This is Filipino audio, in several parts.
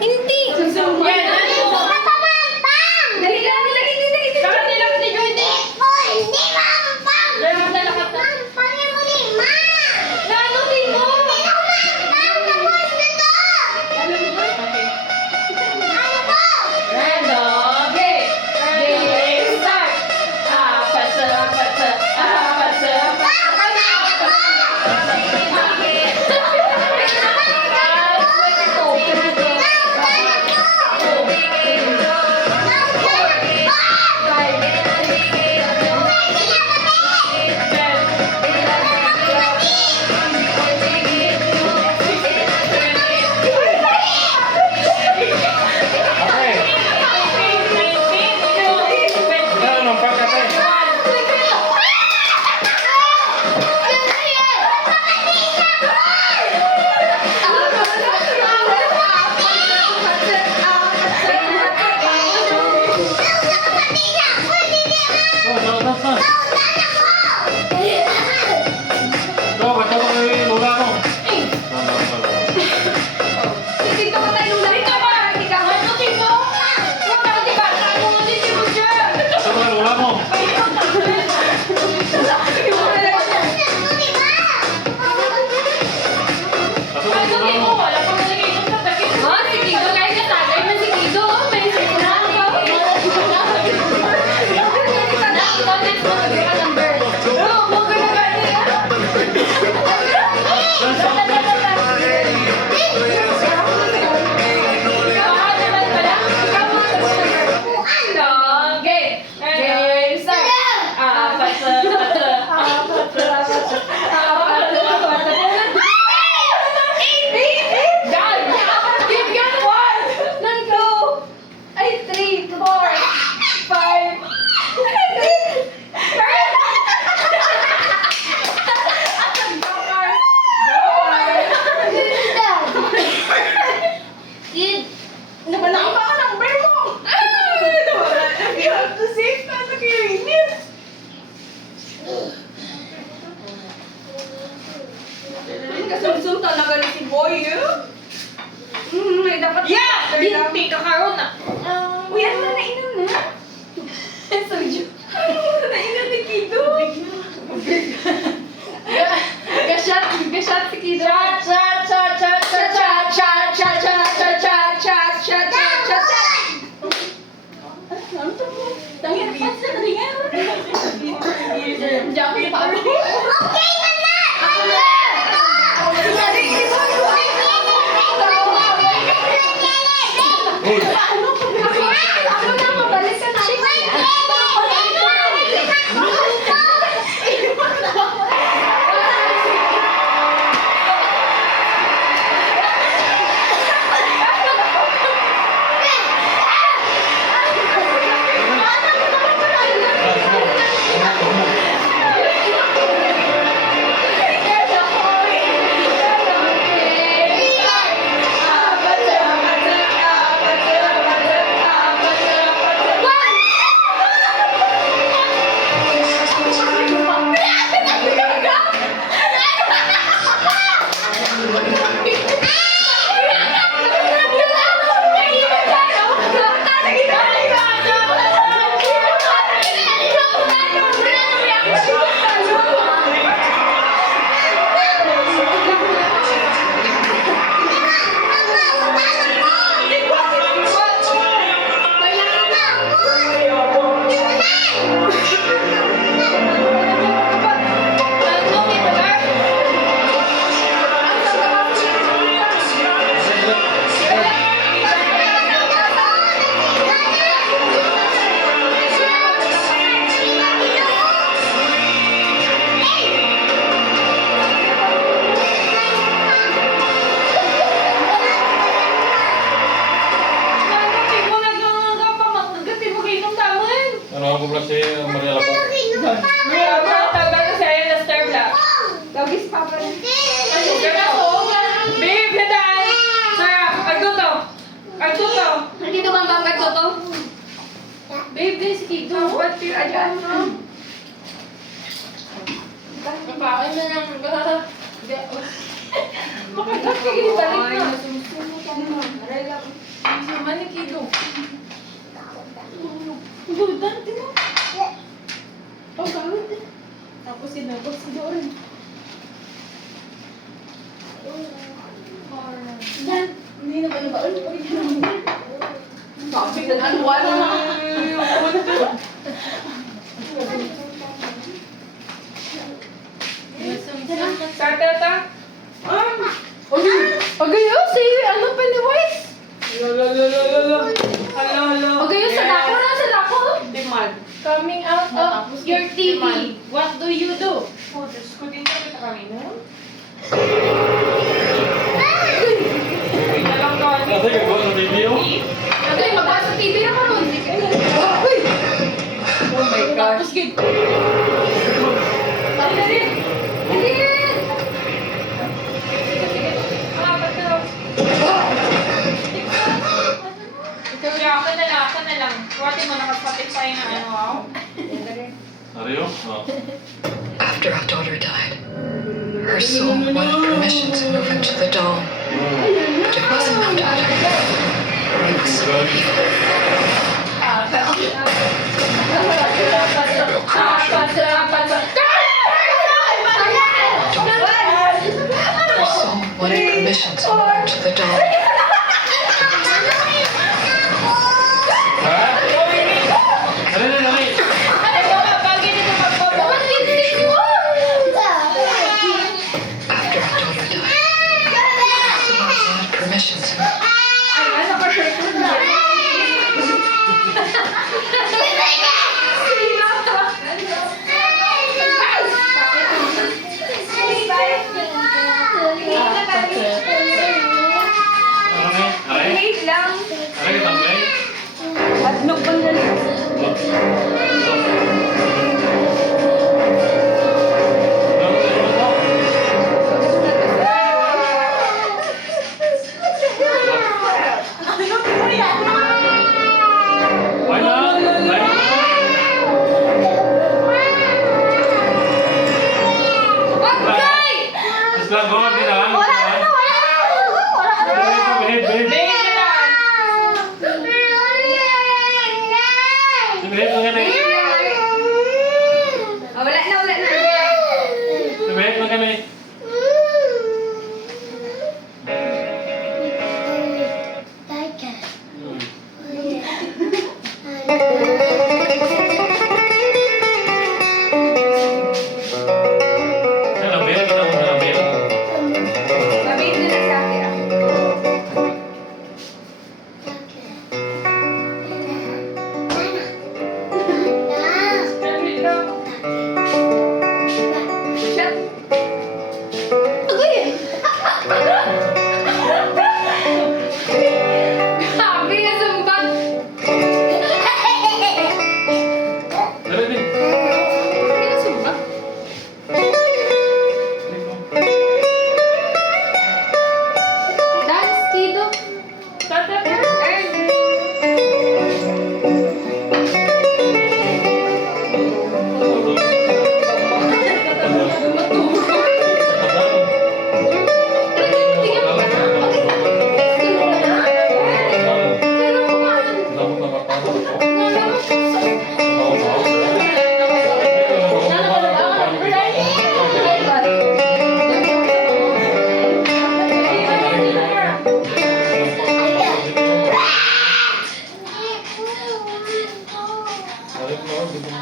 Hindi. Susunod. Yan, ano? Mapapampang! Dali ka, dali. Bakit nilang si Jordan? Hindi mapampang! Dala ka ta. Mampangin mo ni Ma! Nanutin mo. Hindi na mampang! Tapos na to! Ano po? Random. Okay. Game start. Apat. Kasumsum talaga ni si Boy, dapat Binti ka karon na. Uy, ano na nainom na? Soju. Nainom ni Kido. Gashot si Kido. Okay ka na! Ako na, mabalik ka na. Ano ako pala si Maria Lapo? Lagis pa pa rin. Babe, daday! Sarap! Agtuto! Nandito ba ang bangkat to? Babe, din si Kido. Ba't ayan mo? Kapain na lang. Makagapigil balik na. lang. Sama ni Kido. Dudan, di mo. Oh, gawin din. Tapos sinabot sa doon. Dan, hindi na ba nabaon? Sabi ka na, wala na. Tata. Pagayo, si ano Pennywise? Hello. Pagayo, sa dako na, sa dako. Demand. Coming out of your TV. What do you do? Oh, Diyos ko, dito kita kanina. Uy, na lang ka. Kasi kagawa sa video. Ano yung mabasa sa TV na karon? Uy! Oh my gosh. Tapos gid. Dali. Ako na lang. Wati mo nakaspatify na ano, wow. Ariyo? Oh. After our daughter died, her soul wanted permission to move into the doll, but it wasn't up to her. It was so evil. Her soul wanted permission to move into the doll. Ha? Dali. After our daughter died, soul wanted permission to Ano ni? Aray? Wait lang. Aray, tambay? Adnog bang dali? Why not? Just lang, go, bilang. Behave. Behave ka lang. Behave lang yan eh. Oh, wala na. Behave lang yan eh. Nalambir, kita mo nalambir. Sabihin din na sa akin. Wait lang. Shut. Sabi nga sa mbag. Dali din. Sabi nga sa mbag. Dance, Kido. Tata.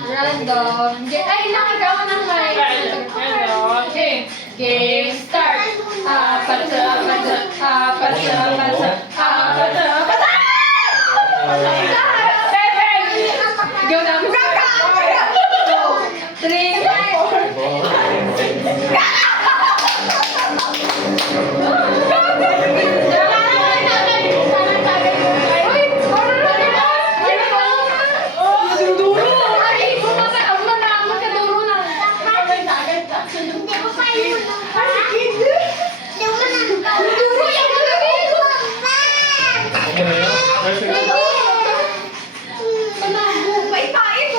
Random. Ay, nakagawa ng mic. Hello. Okay. Game start. Apatsa. Seven. Go na. 2,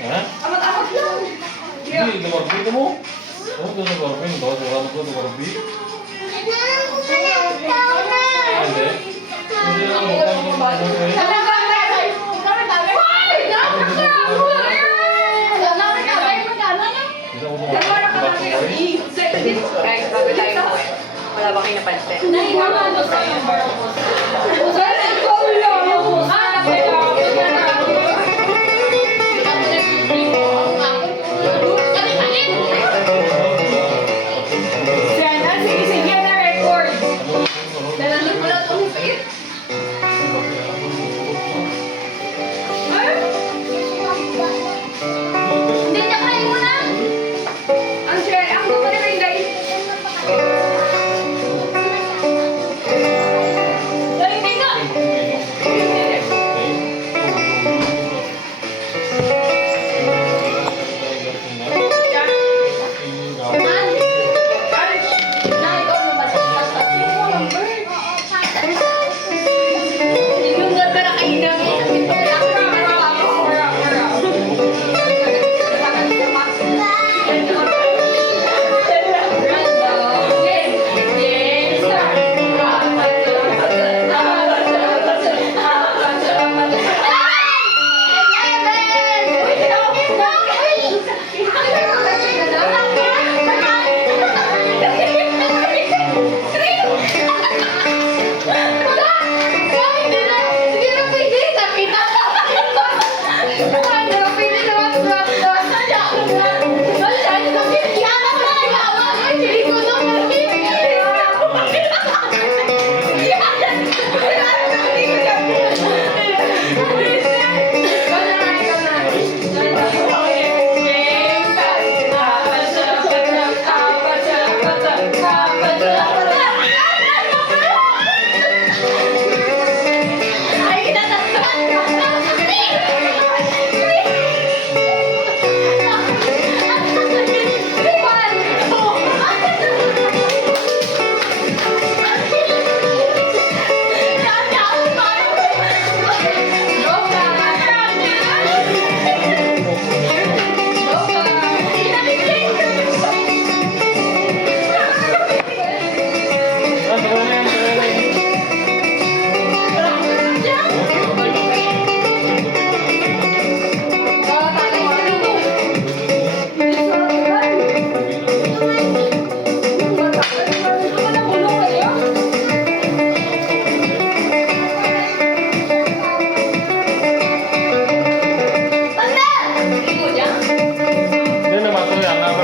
Ha? Hindi, ito Barbie ito mo. Ano ito sa Barbie? Bawa sa wala ko ito Barbie. Hindi. Hindi na ako. Guys, bago tayo po. Wala ba kayo napansin? Ano sa'yo, Barbos? Siya, sige na record. Nalalag mo lang itong hipait. Hindi niya kayo muna. Ang share, ang gusto na rin guys. Dali, tingnan. Yung ganda na kayo na Hindi na masuk yang apa?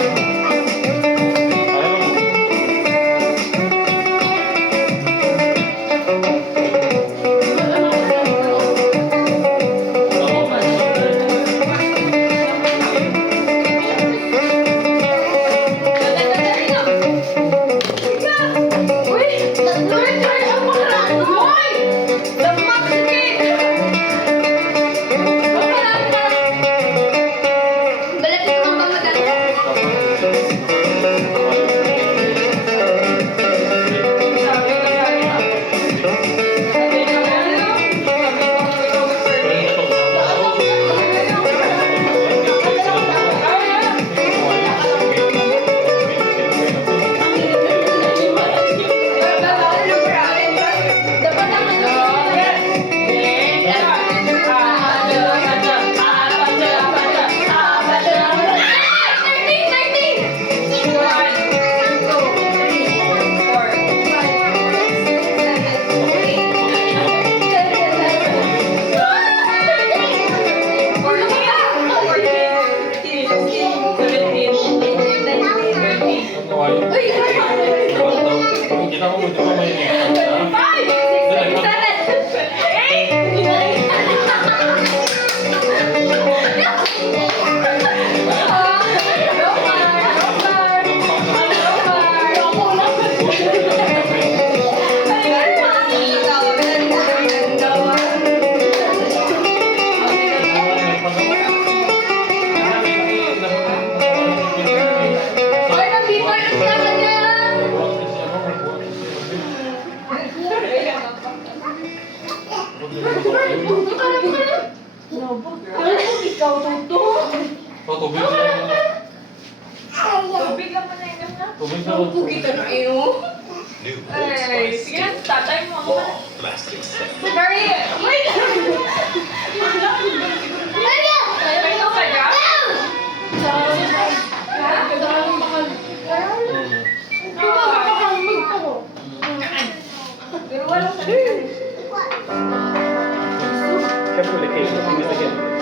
Kita mau coba main. Tubig na Ang pugi ka na iyo. New Ay, sige na, tatay mo. All plastic set. Mary! Wait! Maria! May ito ka dyan? Pero wala sa Careful, the cake. Tingnan again.